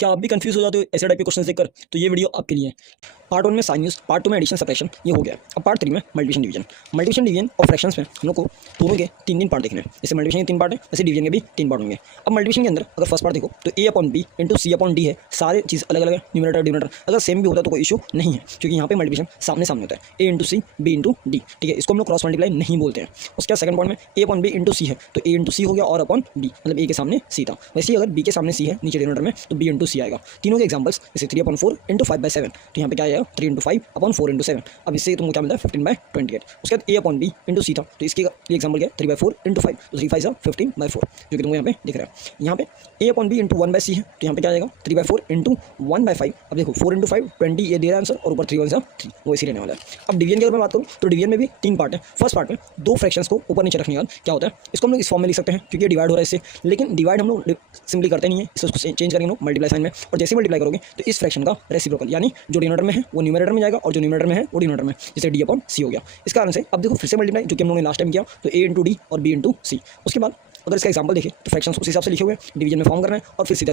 क्या आप भी कंफ्यूज हो जाते हो ऐसे टाइप के क्वेश्चन देखकर? तो ये वीडियो आपके लिए है। पार्ट 1 में साइन यूज, पार्ट 2 में एडिशन सब्ट्रैक्शन, ये हो गया। अब पार्ट 3 में मल्टीप्लिकेशन डिवीजन। मल्टीप्लिकेशन डिवीजन और फ्रैक्शंस में हम लोग को दोनों के 3 पार्ट देखने हैं। जैसे मल्टीप्लिकेशन के 3 पार्ट है, वैसे डिवीजन के भी 3 पार्ट होंगे। अब मल्टीप्लिकेशन के अंदर अगर फर्स्ट पार्ट देखो तो a upon B into C upon D है। सारे चीज़ अलग अलग है, न्यूमरेटर डिनोमिनेटर अगर सेम भी होता तो कोई इशू नहीं है, क्योंकि यहाँ पे मल्टीप्लिकेशन सामने सामने होता है, a into C B into D. ठीक है, इसको हम लोग क्रॉस मल्टीप्लाई नहीं बोलते हैं। उसके बाद सेकंड पॉइंट में a अपॉन बी इंटू सी है, तो a इंटू सी हो गया और अपॉन b, मतलब a के सामने c था। वैसे ही अगर b के सामने c है नीचे डिनोमिनेटर में, तो b इंटू सी आएगा। तीनों के एग्जाम्पल्स जैसे 3 अपॉन 4 इंटू 5/7, तो यहाँ पे क्या आएगा 3 इंटू 5 अपॉन 4 इंटू 7। अब इससे तुमको क्या मिलता है 15/28। उसके बाद a अपॉन बी इंटू सी था, तो इसके लिए एग्जाम्पल क्या है 3/4 इंटू 5, तो 3 5 15/4, जो कि तुमको यहाँ पे दिख रहा है। यहाँ पे a upon B into 1/c है, तो यहाँ पे क्या आएगा 3/4 इंटू 1/5। अब देखो 4 इंटू 5 20, ये दे रहा है आंसर, और ऊपर 3 1 3, वो इसी रहने वाला है। अब डिवीजन की अगर मैं बात करूँ तो डिवीजन में भी 3 पार्ट है। फर्स्ट पार्ट में 2 फ्रैक्शंस को ऊपर नीचे रखने के बाद क्या होता है, इसको हम लोग इस फॉर्म में लिख सकते हैं क्योंकि ये डिवाइड हो रहा है इससे। लेकिन डिवाइड हम लोग सिंपली करते नहीं है, इसको चेंज करेंगे लोग मल्टीप्लाई साइन में, और जैसे मल्टीप्लाई करोगे तो इस फ्रैक्शन का रेसिप्रोकल, यानी जो डिनोमिनेटर में है वो न्यूमरेटर में जाएगा और जो न्यूमरेटर में है वो डिनोमिनेटर में, जैसे डी अपॉन सी हो गया। इस कारण से अब देखो फिर से मल्टीप्लाई जो कि हम लोगों ने लास्ट टाइम किया, तो a इंटू डी और b इंटू सी। उसके बाद अगर इसका एग्जाम्पल देखें तो फ्रैक्शंस उस हिसाब से लिखे हुए, डिवीजन में फॉर्म करना है और फिर सीधा